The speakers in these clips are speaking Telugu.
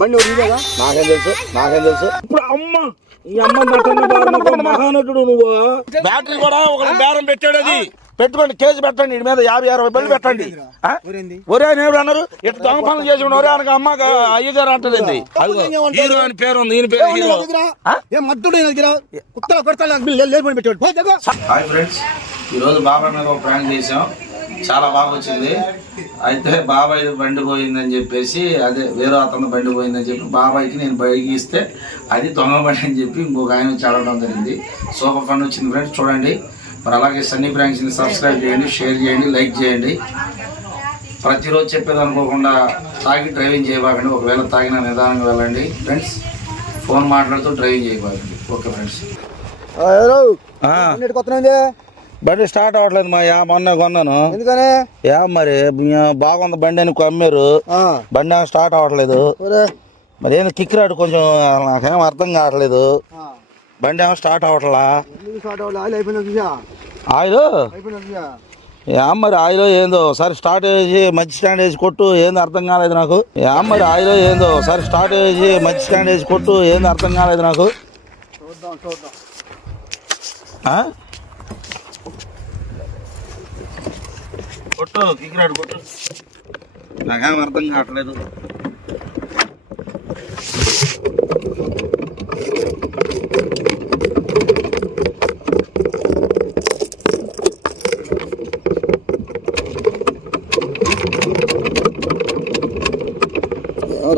బండి ఇదేగా? నాకేం తెలుసు ఇప్పుడు ఈ అమ్మ మహానటుడు నువ్వు. బ్యాటరీ కూడా ఒక బేరం పెట్టాడు, అది పెట్టుకోండి, కేసు పెట్టండి, ఇటు మీద 50-60 బిల్లు పెట్టండి. ఒరే అని ఎవరు అన్నారు? ఇటు దొంగ పనులు చేసి ఒరే అనక అమ్మ అయ్యగారు అంటది. హీరో అని పేరు ఉంది, ఈయన పేరు హీరో. హాయ్ ఫ్రెండ్స్, ఈరోజు బాబాయ్ మీద ఒక ప్రాంక్ చేసాం, చాలా బాగా వచ్చింది. అయితే బాబాయ్ బండి పోయిందని చెప్పేసి, అదే వేరే అతను బండి పోయిందని చెప్పి బాబాయ్కి నేను బైక్ ఇస్తే అది దొంగ బండి అని చెప్పి ఇంకొక ఆయన చదవడం జరిగింది. సూపర్ ఫన్ వచ్చింది ఫ్రెండ్స్, చూడండి. మరి అలాగే సన్నీ ప్రాంక్స్ని సబ్స్క్రైబ్ చేయండి, షేర్ చేయండి, లైక్ చేయండి. ప్రతిరోజు చెప్పేది అనుకోకుండా తాగి డ్రైవింగ్ చేయబాకండి. ఒకవేళ తాగిన నిదానంగా వెళ్ళండి ఫ్రెండ్స్. ఫోన్ మాట్లాడుతూ డ్రైవింగ్ చేయబాకండి. Okay friends. బండి స్టార్ట్ అవ్వట్లేదు మా మొన్న కొన్నాను. ఎందుకనే? మరి బాగుంది బండి అని అమ్మారు, బండి స్టార్ట్ అవ్వట్లేదు. మరి ఏంది కిక్ రాడు కొంచెం నాకేం అర్థం కావట్లేదు. బండి ఏమో స్టార్ట్ అవ్వట్లా. ఆయిల్ మరి ఆయిల్ ఏందో ఒకసారి స్టార్ట్ చేసి మంచి స్టాండ్ వేసి కొట్టు, ఏంది అర్థం కాలేదు నాకు. మరి ఆయిల్ ఏందో ఒకసారి స్టార్ట్ చేసి మంచి స్టాండ్ వేసి కొట్టు, ఏంది అర్థం కాలేదు నాకు. కొట్టు కిక్ రాడు కొట్టు, నాకేం అర్థం కావట్లేదు.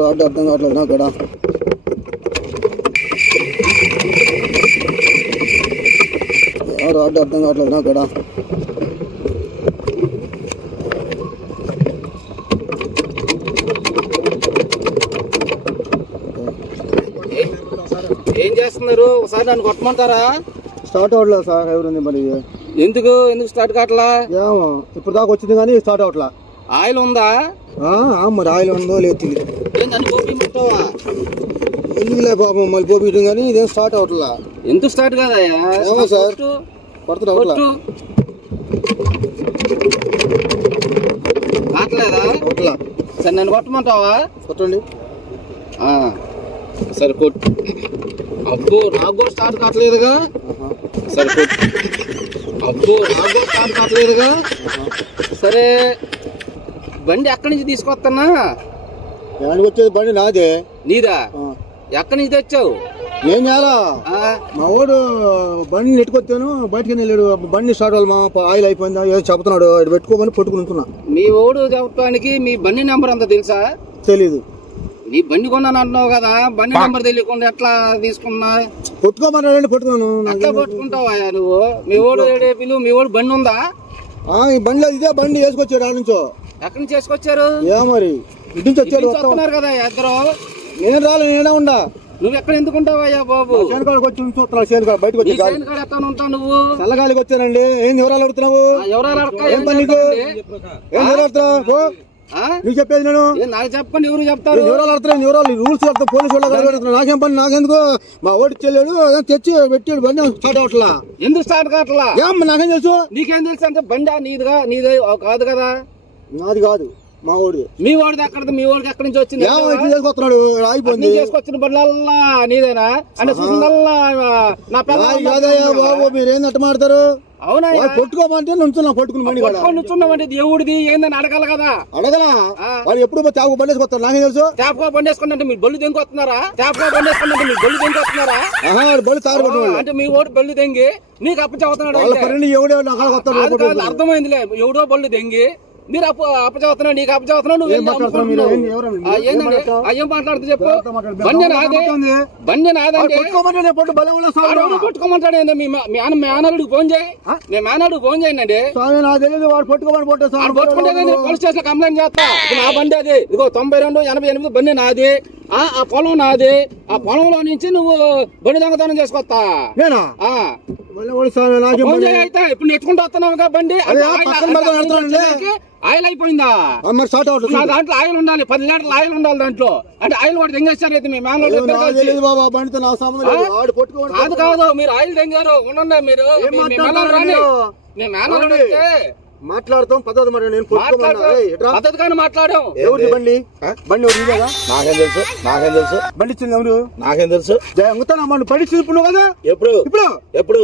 రాడ్ అర్థం కావట్లేదు నాకు కూడా. రాడ్ అర్థం కావట్లేదు నాకు కూడా. ఏం చేస్తున్నారు? ఒకసారి నన్ను కొట్టమంటారా? స్టార్ట్ అవ్వట్లేదు సార్. ఎవరుంది మరి? ఎందుకు స్టార్ట్ కావట్లా? ఏమో ఇప్పుడు దాకా వచ్చింది కానీ స్టార్ట్ అవ్వట్లా. ఆయిల్ ఉందా? మరి ఆయిల్ ఉందో లేదు ఎందుకులే పాపం, మళ్ళీ పోపీయటం కానీ ఇదేం స్టార్ట్ అవ్వట్లా. ఎందుకు స్టార్ట్ కాదయ్యా? ఏమో సార్ కొడుతున్నా కావట్లేదా? సరే నన్ను కొట్టమంటావా? కొట్టండి. సరే కొట్టు. అబ్బో నాకు కూడా స్టార్ట్ కావట్లేదుగా. సరే కొట్టు. అబ్బో నాకు కూడా స్టార్ట్ కావట్లేదుగా. సరే బండి ఎక్కడి నుంచి తీసుకొస్తున్నా? వచ్చేది బండి నాదే. నీదా? ఎక్కడి నుంచి తెచ్చావు? ఏం చేయాలా? మా వాడు బండి నెట్టుకొచ్చాను, బయటకి వెళ్ళాడు. బండి స్టార్ట్ అవ్వాలి, మా ఆయిల్ అయిపోయిందా ఏదో చెప్తున్నాడు, పెట్టుకోమని పట్టుకుని ఉంటున్నా. మీ వాడు చెప్పడానికి మీ బండి నెంబర్ అంతా తెలుసా? తెలీదు. నీ బండి కొన్నాను అంటున్నావు కదా, బండి నెంబర్ తెలియకుండా ఎట్లా తీసుకున్నా? పట్టుకోమన్నాడు, పట్టుకున్నాను. ఎట్లా పట్టుకుంటావా నువ్వు? మీ వాడు ఏడేపిలు, మీ వాడు బండి ఉందా? ఈ బండిలో ఇదే బండి వేసుకొచ్చాడు. ఆడ నుంచో. ఎక్కడి నుంచి వేసుకొచ్చారు? ఏ మరి ఇంటి నుంచి వచ్చారు. వస్తున్నారు కదా ఇద్దరు. నేను రాలే, నేనే ఉండా. నువ్వు ఎక్కడ ఎందుకుంటావా బాబు? శేనకాడికి వచ్చి చూస్తున్నా. శేనకాడ బయటకు వచ్చి ఎక్కడ ఉంటావు నువ్వు? చల్లగాలికి వచ్చానండి. ఏం వివరాలు అడుగుతున్నావు? ఏం పని నీకు? ఏం వివరాలు అడుగుతున్నావు? నీకు చెప్పేది నేను. నాకు చెప్పండి, ఎవరు చెప్తారు? వివరాలు అడుగుతున్నాను, వివరాలు రూల్స్ చెప్తా. పోలీసు వాళ్ళు నాకేం పని? నాకెందుకు? మా ఓడి చెల్లాడు తెచ్చి పెట్టాడు, బండి స్టార్ట్ అవట్లా. ఎందుకు స్టార్ట్ కావట్లా? ఏం నాకేం తెలుసు? నీకేం తెలుసు? అంటే బండి నీదే కాదు కదా. నాది కాదు, మా ఓడి. మీ వాడిది ఎక్కడ? మీ వాడికి ఎక్కడి నుంచి వచ్చింది? చేసుకొస్తున్నాడు, ఆగిపోయింది. చేసుకొచ్చిన బండ్లల్లా నీదేనా? అంటే చూసిందల్లా నా బాబు. మీరేం అట్ట మాడతారు? అవునా? పట్టుకోమంటే నుంచున్నా, పట్టుకుని నుంచున్నామంటే దేవుడిది ఏందని అడగాలి కదా. అడగలా? వాడు ఎప్పుడు తాపు బండి వేసుకొస్తారు, నాకేం తెలుసు? ట్యాప్గా బండి వేసుకుంటే మీరు బళ్ళు దెంగొస్తున్నారా? బళ్ళు తారు అంటే మీ ఓడి బళ్ళు దెంగి నీకు అప్పచెబుతున్నాడు. అర్థమైందిలే, ఎవడో బళ్ళు దెంగి మీరు అప్పచెబుతున్నావు, నీకు అప్పచెబుతున్నావు. నువ్వు ఏం మాట్లాడుతూ చెప్పు. బండి నాదే, బండి నాదంటే పట్టుకోమంటాడు. మేనలుడికి ఫోన్ చేయి, నేను మేనలుడికి ఫోన్ చేయండి. పట్టుకుంటే పోలీస్ స్టేషన్ కంప్లైంట్ చేస్తా. నా బండి అది, ఇదిగో 9288 బండి నాది. ఆ పొలం నాది. ఆ పొలంలో నుంచి నువ్వు బండి దొంగతనం చేసుకొస్తా. అయితే ఇప్పుడు నెట్టుకుంటూ వస్తున్నావుగా బండి. ఆయిల్ అయిపోయిందా? నా దాంట్లో ఆయిల్ ఉండాలి, 10 లీటర్ల ఆయిల్ ఉండాలి దాంట్లో. అంటే ఆయిల్ వాడు తెంగేస్తారు. అయితే మీ మేనలు కాదు, మీరు ఆయిల్ తెంగారు. ఉండండి, మీరు మీ మేనలు మాట్లాడతాం పద్ధతి మాట నేను పద్ధతి కానీ మాట్లాడాం. ఎవరి బండి బండి ఎవరు ఇదేగా? నాకేం తెలుసు బండి ఇచ్చింది ఎవరు? నాకేం తెలుసు. అంగుతానా మన బండి ఇచ్చింది ఇప్పుడు కదా? ఎప్పుడు ఇప్పుడు ఎప్పుడు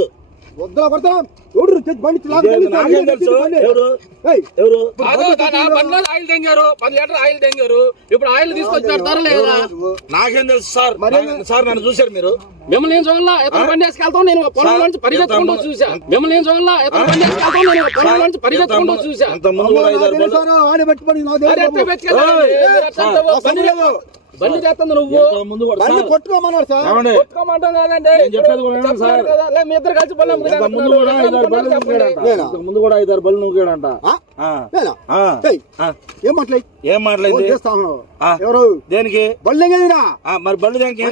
వద్దా కొడతా ఎవడు బండి నాకేం తెలుసు. ఎవరు బండిలో ఆయిల్ తెంగారు, 10 లీటర్ ఆయిల్ తెంగారు. ఇప్పుడు ఆయిల్ తీసుకొచ్చి పెడతారా లేదా? నాకేం తెలుసు సార్. సార్ నన్ను చూశారు మీరు? మిమ్మల్ని ఏం చూడాలా? ఇతను బండి వేసుకెళ్తాం, నేను పొలం నుంచి పరిగెత్తుకుంటూ చూసా. మిమ్మల్ని ఏం చూడాలా? ఇతను బండి వేసుకెళ్తాం, నేను పొలం నుంచి పరిగెత్తుకుంటూ చూసా. బండి చేస్తుంది నువ్వు కొట్టుకోమన్నాడు సార్. కొట్టుకోమంటాం కాదండి, మీ ఇద్దరు కలిసి ముందు కూడా 5-6 బళ్ళు నూకాడంట. ఏం మాట్లాడి ఎవరు దేనికి? బళ్ళు మరి బళ్ళు దేనికి?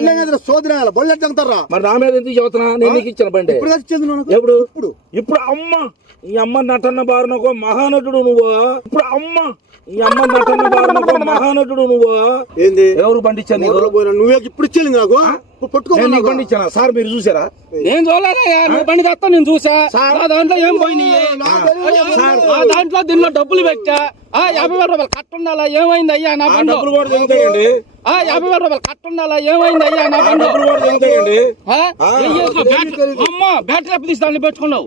సోదరా బళ్ళు ఎట్టారా? మరి నా మీద ఎందుకు చెబుతున్నా? నేను నీకు ఇచ్చిన బండి ఎప్పుడు? ఇప్పుడు అమ్మ ఈ అమ్మ నటన బారినకో మహానటుడు నువ్వు. ఇప్పుడు అమ్మ ఈ అమ్మ నటన బారినకో మహానటుడు నువ్వు. ఏంది ఎవరు బండి ఇచ్చాను? నువ్వే ఇప్పుడు ఇచ్చేది నాకు పట్టుకోమని బండి ఇచ్చానా? సార్ మీరు చూసారా? నేను చూడలేదయ్యా, నువ్వు బండి తెస్తా నేను చూసా. దాంట్లో ఏం పోయినాయి? దాంట్లో దీనిలో డబ్బులు పెట్టా. 50,000 రూపాయలు కట్టుండాలా? ఏమైంది అయ్యా నా బండి? డబ్బులు కూడా తెగుతాయండి. 50,000 రూపాయలు కట్టుండాలా? ఏమైంది అయ్యా నా బండి? డబ్బులు కూడా తెగుతాయండి. అమ్మ బ్యాటరీ ఎప్పుడు తీసి పెట్టుకున్నావు?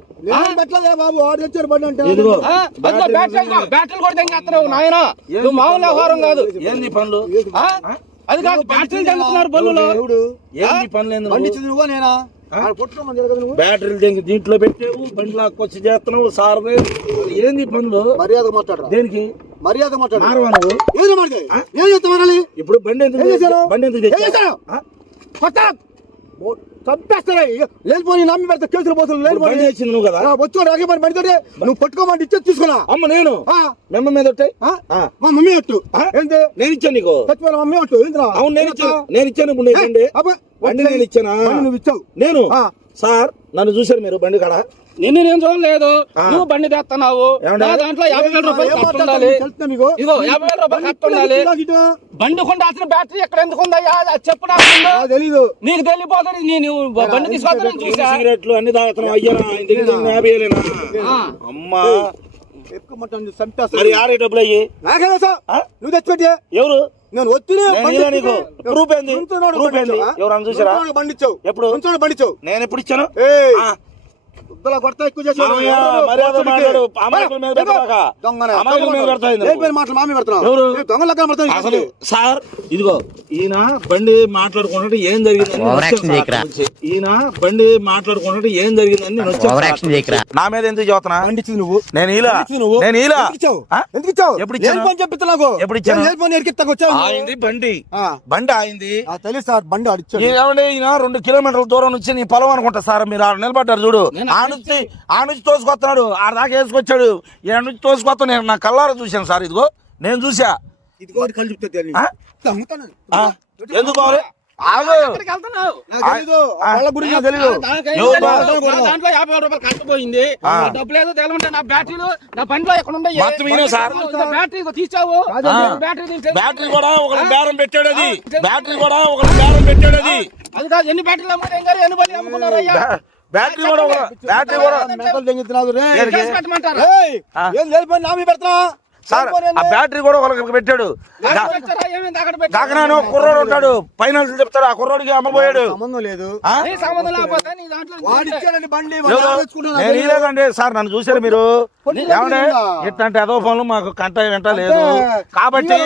బాబు ఆర్డర్ తెచ్చారు బండి అంటే బ్యాటరీలు కూడా తెంగేస్తున్నావు నాయన. నువ్వు మామూలు వ్యవహారం కాదు. ఏంది పనులు? అది కాదు, బ్యాటరీలు తెంగుతున్నారు బల్లులో. ఏంది పనులు? బండి ఇచ్చింది నువ్వు నేనా? బ్యాటరీలు తెంగి దీంట్లో పెట్టావు, బండి లాక్కొచ్చి చేస్తున్నావు. సార్ ఏంది పనులు? మర్యాద మాట్లాడరా. దేనికి మర్యాద మాట్లాడు. మారవా నువ్వు? ఏం చేస్తామనాలి? ఇప్పుడు బండి ఎందుకు బండి ఎందుకు చంపేస్తారా? లేనిపోయి నమ్మి పెడతా కేసులు పోతులు బండి తెచ్చింది నువ్వు కదా? వచ్చి రాగే బండి తోటి నువ్వు పట్టుకోమంటే ఇచ్చేది తీసుకున్నా. అమ్మ నేను మెమ్మ మీద మా మమ్మీ అట్టు ఏంటి? నేను ఇచ్చాను నీకు. చచ్చిపోయిన మమ్మీ అట్టు ఏంద్రా? అవును నేను ఇచ్చాను. ఇప్పుడు బండి నేను ఇచ్చానా? నువ్వు ఇచ్చావు. నేను సార్ నన్ను చూశారు మీరు బండి కాడ? నేను చూడలేదు. నువ్వు బండి తెస్తున్నావు, దాంట్లో 50,000 రూపాయలు కట్టుండాలి. ఇగో 50,000 రూపాయలు కట్టుండాలి. బండి కొండాల్సిన బ్యాటరీ ఎక్కడ ఎందుకు ఉందయ్యా? చెప్పు నాకు. తెలీదు. నీకు తెలియపోతుంది. నేను బండి తీసుకొస్తాను చూసా. సిగరెట్లు అన్ని తాగుతున్నావు. అయ్యా అమ్మా మరి ఆరే డబ్బులు అయ్యి నువ్వు తెచ్చిపెట్టి ఎవరు? నేను వచ్చిన నీకు ప్రూఫ్ ఏంది? ఎవరు చూసారా? బండి ఇచ్చావు. ఎప్పుడు బండి ఇచ్చావు? నేను ఎప్పుడు ఇచ్చాను? కొడతా ఎక్కువ చేసి అసలు సార్ ఇదిగో ఈయన బండి మాట్లాడుకుంటే ఏం జరిగిందని నేను వచ్చాను. నా మీద ఎందుకు చదువుతున్నా? బండి ఇచ్చింది నువ్వు. నేను ఇలా ఎందుకు ఇచ్చావు? ఎప్పుడు ఇచ్చాను? చెప్పి నాకు ఎప్పుడు ఇచ్చాను? ఆయింది బండి ఆయింది. తెలుసు సార్. బండి అడిచాడు. ఏమంటే ఈయన 2 కిలోమీటర్ల దూరం నుంచి నీ పొలం అనుకుంటా సార్. మీరు నిలబడ్డారు చూడు. ఆ నుంచి తోసుకొస్తున్నాడు. ఆడ దాకా వేసుకొచ్చాడు. ఈడ నుంచి తోసుకొస్తా నేను నా కళ్ళారా చూశాను సార్. ఇదిగో నేను చూసా. ఇదిగో కళ్ళు చెప్తాను. ఎందుకు పోవాలి? ఆగు. దాంట్లో 50,000 రూపాయలు కట్టపోయింది. డబ్బులు ఏదో తెలవంటే నా బ్యాటరీలు నా బండిలో ఎక్కడ ఉన్నాయి? బ్యాటరీ తీసావు. బ్యాటరీ కూడా ఒక బేరం పెట్టాడు. అది అది కాదు. ఎన్ని బ్యాటరీలు అమ్ముతారు? ఎన్ని బండి అమ్ముకున్నారు? బ్యాటరీ కూడా సార్ ఆ బ్యాటరీ కూడా ఒకరికి పెట్టాడు. కాకనాడ కుర్రోడు ఉంటాడు, ఫైనాన్స్ చెప్తాడు. ఆ కుర్రోడికి అమ్మబోయాడు. సంబంధం లేదు. నేను ఇలేదండి సార్. నన్ను చూసారు మీరు? ఏమంటే ఇట్లాంటి అదో ఫోన్లు మాకు కంట వెంట లేదు కాబట్టి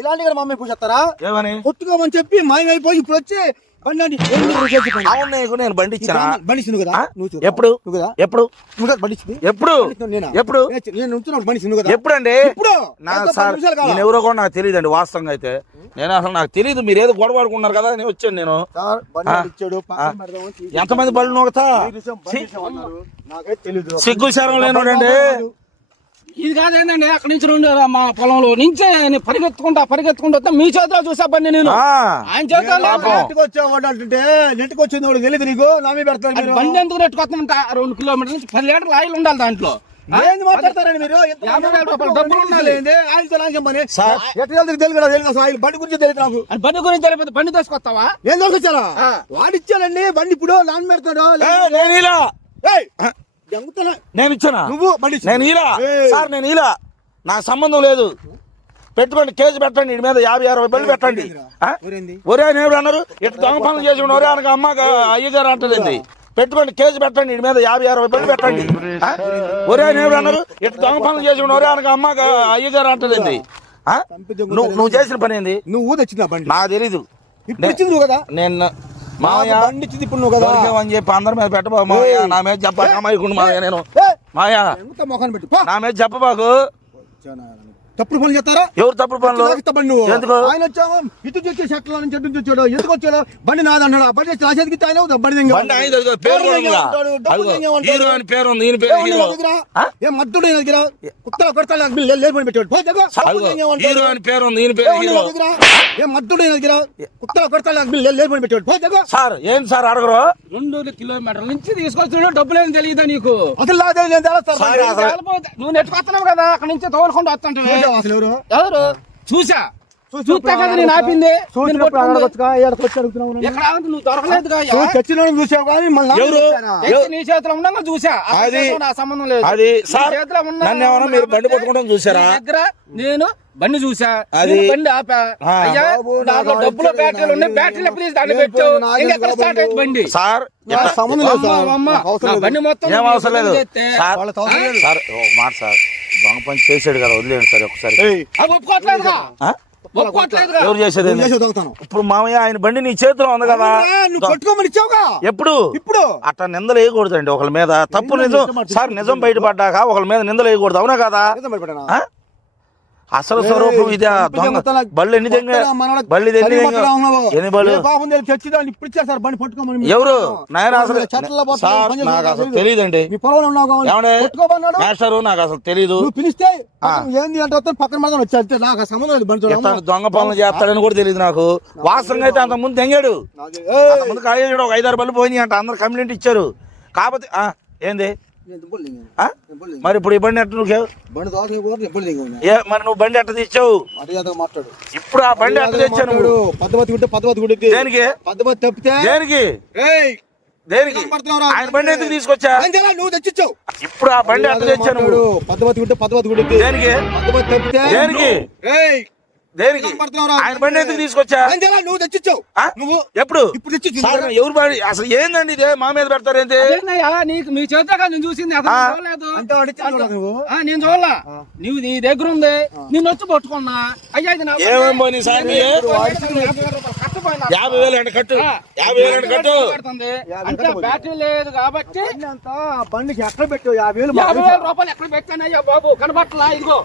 ఇలాంటి మమ్మీ పూజ చేస్తారా? ఏమని కొట్టుకోమని చెప్పి మాయమైపోయి ఇప్పుడు వచ్చి నేను బండి ఇచ్చాను. బండి కదా? ఎప్పుడు ఎప్పుడు బండి ఎప్పుడు ఎప్పుడు ఎప్పుడండి? నేను ఎవరో కూడా నాకు తెలియదండి వాస్తవంగా అయితే. నేను అసలు నాకు తెలియదు. మీరు ఏదో గొడవ పడుకున్నారు కదా నేను వచ్చాను. నేను ఎంతమంది బళ్ళు నోగుతా? సిగ్గు శరం లేనోడండి. ఇది కాదేందండి, అక్కడి నుంచి మా పొలంలో నుంచే పరిగెత్తుకుంటా వస్తా మీ చేతిలో చూసా బండి. నేను ఆయన చేతిలో వచ్చావంటే నెట్టుకు వచ్చింది వాడు తెలియదు నీకు. నామే పెడతాను. బండి ఎందుకు నెట్టుకొస్తామంట? 2 కిలోమీటర్ల నుంచి 10 లీటర్లు ఆయిల్ ఉండాలి దాంట్లో. మాట్లాడతారండి మీరు? 50,000 రూపాయలు డబ్బులు ఉండాలి. ఆయిల్ బండి గురించి తెలియదు నాకు. బండి గురించి తెలియదు. బండి తీసుకొస్తావా? నేను తీసుకొచ్చానా? వాడిచ్చానండి బండి. ఇప్పుడు నాన్న పెడతాడు. దెంగుతానా? నేను ఇచ్చానా? నువ్వు బండి ఇచ్చింది. నేను ఇలా ఏయ్. సార్, నేను ఇలా నాకు సంబంధం లేదు. పెట్టుకోండి, కేసు పెట్టండి, వీడి మీద 50-60 బళ్ళు పెట్టండి. ఆ? ఊరేంది? ఒరే అని ఎవరు అన్నారు? ఇట్లా దొంగ పనులు చేసి ఒరే అనక అమ్మ అయ్యగారు అంటది. పెట్టుకోండి, కేసు పెట్టండి, వీడి మీద 50-60 బళ్ళు పెట్టండి. ఆ? ఒరే అని ఎవరు అన్నారు? ఇట్లా దొంగ పనులు చేసి ఒరే అనక అమ్మ అయ్యగారు అంటది. ఆ? నువ్వు చేసిన పని ఏంది? నువ్వు తెచ్చిందా బండి? నాకు తెలీదు. ఇప్పుడు ఇచ్చింది నువ్వు కదా. నేను మామయ్య బండి ఇచ్చింది ఇప్పుడు నువ్వు కదా. దొరికామని చెప్పి అందరి మీద పెట్టబా మామయ్య. నా మీద చెప్పాక అమ్మాయికుండా మామయ్య నేను మామయ్య ఎంత మొఖాన్ని పెట్టు. పో. నా మీద చెప్పబాకు. తప్పుడు పనులు చేస్తారా? ఎవరు తప్పుడు పనులు? బండి నువ్వు ఎందుకు? ఆయన వచ్చావు ఇటు వచ్చే షర్ట్లో నుంచి ఎటు వచ్చాడు, ఎందుకు వచ్చాడు? బండి నాది అన్నాడు. ఆ బండి రాసేదికి ఆయన బండి దెంగ. బండి ఆయన దగ్గర పేరు కూడా ఉందా? అదిగో, హీరో అని పేరు ఉంది, ఈయన పేరు హీరో. ఆ? ఏం మద్దుడు దగ్గర కుత్తల కొడతా లేపని పెట్టాడు. పో దగ్గర. అదిగో, హీరో అని పేరు ఉంది, ఈయన పేరు హీరో. ఏం మద్దుడు దగ్గర కుత్తల కొడతా లేపని పెట్టాడు. పో దగ్గర. సార్ ఏంటి సార్ అడగరు? 2 కిలోమీటర్ల నుంచి తీసుకొచ్చిన డబ్బులేని తెలియదా నీకు? అసలు లాదే నేను తెలుస్తా. సార్, అసలు నువ్వు నెట్టుకొస్తున్నావు కదా, అక్కడ నుంచి తోలుకుండా వస్తుంటే అసలు ఎవరు ఎవరు చూసా చూస్తే కదా నేను ఆపింది. చూసినప్పుడు అడగొచ్చుగా, ఏడకొచ్చి అడుగుతున్నావు నన్ను. ఎక్కడ ఆగింది? నువ్వు దొరకలేదుగా. చచ్చినోడు చూసావు కానీ మళ్ళీ ఎవరు? ఎత్తి నీ చేతిలో ఉండగా చూసా. అది నా సంబంధం లేదు. అది నీ సార్, చేతిలో ఉన్నా నన్ను ఏమన్నా మీరు బండి పట్టుకోవడం చూసారా? నీ దగ్గర నేను బండి చూసా, అది నేను బండి ఆపా. ఆ. అయ్యా బాబు, దాంట్లో నాకు డబ్బులు అవసరం బ్యాటరీలు ఉన్నాయి, లేదు. బ్యాటరీలు ప్లీజ్ దాన్ని లేదు, పెట్టు. నాకు ఇంకెక్కడ అవసరం స్టార్ట్ అయింది బండి? సార్ నాకు సంబంధం లేదు సార్. అమ్మ, నాకు అవసరం నా లేదు. బండి మొత్తం ఏం అవసరం లేదు చేస్తే సార్. వాళ్ళతో అవసరం లేదు. సార్ ఓ మాట సార్, దొంగ పని చేసాడు కదా, వదిలేండి సార్ ఒకసారి. ఏయ్, అది ఒప్పుకోవట్లేదుగా. ఆ? ఒప్పుకోవట్లేదుగా. ఎవరు చేసేది? నేను చేసేది దొంగతనం. ఇప్పుడు మామయ్య ఆయన బండి నీ చేతిలో ఉంది కదా. అవునా? నువ్వు పట్టుకోమని ఇచ్చావుగా. ఎప్పుడు ఇప్పుడు అట్లా నిందలు వేయకూడదండి ఒకళ్ళ మీద. తప్పు నిజం సార్, నిజం బయటపడ్డాక ఒకళ్ళ మీద నిందలు వేయకూడదు, అవునా కదా? నిజం భయపడ్డానా? ఆ? అసలు స్వరూపం ఇదే. దొంగ బళ్ళు ఎన్ని దెంగ బళ్ళు ఎన్ని బళ్ళు ఇప్పుడు ఇచ్చేసారు బండి పట్టుకోమని. ఎవరు నాయన? అసలు చెట్లలో పోతే సార్ పని నాకు చేస్తావు. అసలు తెలియదండి. మీ పొలంలో ఉన్నావు కాబట్టి ఏమండే పట్టుకోమన్నాడు. మాస్టరు, నాకు అసలు తెలీదు. నువ్వు పిలిస్తే ఏంది అంటే వస్తే పక్కన మాత్రం వచ్చి అంతే. నాకు ఆ సంబంధం లేదు బండి ఎట్లా దొంగ పనులు చేస్తాడని కూడా తెలియదు నాకు. వాస్తవంగా అయితే అంత ముందు దెంగాడు. ముందు కాలేజీ ఒక 5-6 బళ్ళు పోయినాయి అంట, అందరు కంప్లైంట్ ఇచ్చారు. కాకపోతే ఏంది ఆ? మరి ఇప్పుడు ఈ బండి ఎట్ట నువ్వు బండి దాకా మరి నువ్వు బండి ఎట్ట తెచ్చావు? మర్యాదగా మాట్లాడు. ఇప్పుడు ఆ బండి ఎట్ట తెచ్చాను? పద్ధతి ఉంటే పద్ధతి కూడా దేనికి? పద్ధతి తప్పితే దేనికి? ఏయ్, దేనికి? ఆయన బండి ఎందుకు తీసుకొచ్చా? అంజలా, నువ్వు తెచ్చిచ్చావు. ఇప్పుడు ఆ బండి ఎట్ట తెచ్చాను? పద్ధతి ఉంటే పద్ధతి కూడా దేనికి? పద్ధతి తప్పితే దేనికి? ఏయ్, దేనికి? ఆయన బండి ఎందుకు తీసుకొచ్చా? అంజలా, నువ్వు తెచ్చిచ్చావు. ఆ? నువ్వు ఎప్పుడు? ఇప్పుడు తెచ్చి సార్, ఎవరు బండి అసలు ఏందండి ఇదే? మా మీద పెడతారేంటి? అదేనయ్యా, నీకు మీ చేతిలో కాదు నేను చూసింది. అతను ఆ. చూడలేదు. అంటే వాడు ఇచ్చాడు నువ్వు. నేను చూడలా. నువ్వు నీ దగ్గర ఉంది, నేను వచ్చి పట్టుకున్నా. అయ్యా ఇది నా ఏమేం పోనీ సార్ మీ? 50,000 కట్టుపోయినా. 50,000 అంటే కట్టు. 50,000 కట్టు. పడుతుంది. అంటే బ్యాటరీ లేదు కాబట్టి బండి అంతా బండికి ఎక్కడ పెట్టావు? 50,000 50,000 రూపాయలు ఎక్కడ పెట్టానయ్యా బాబు? కనబట్టలా? ఇదిగో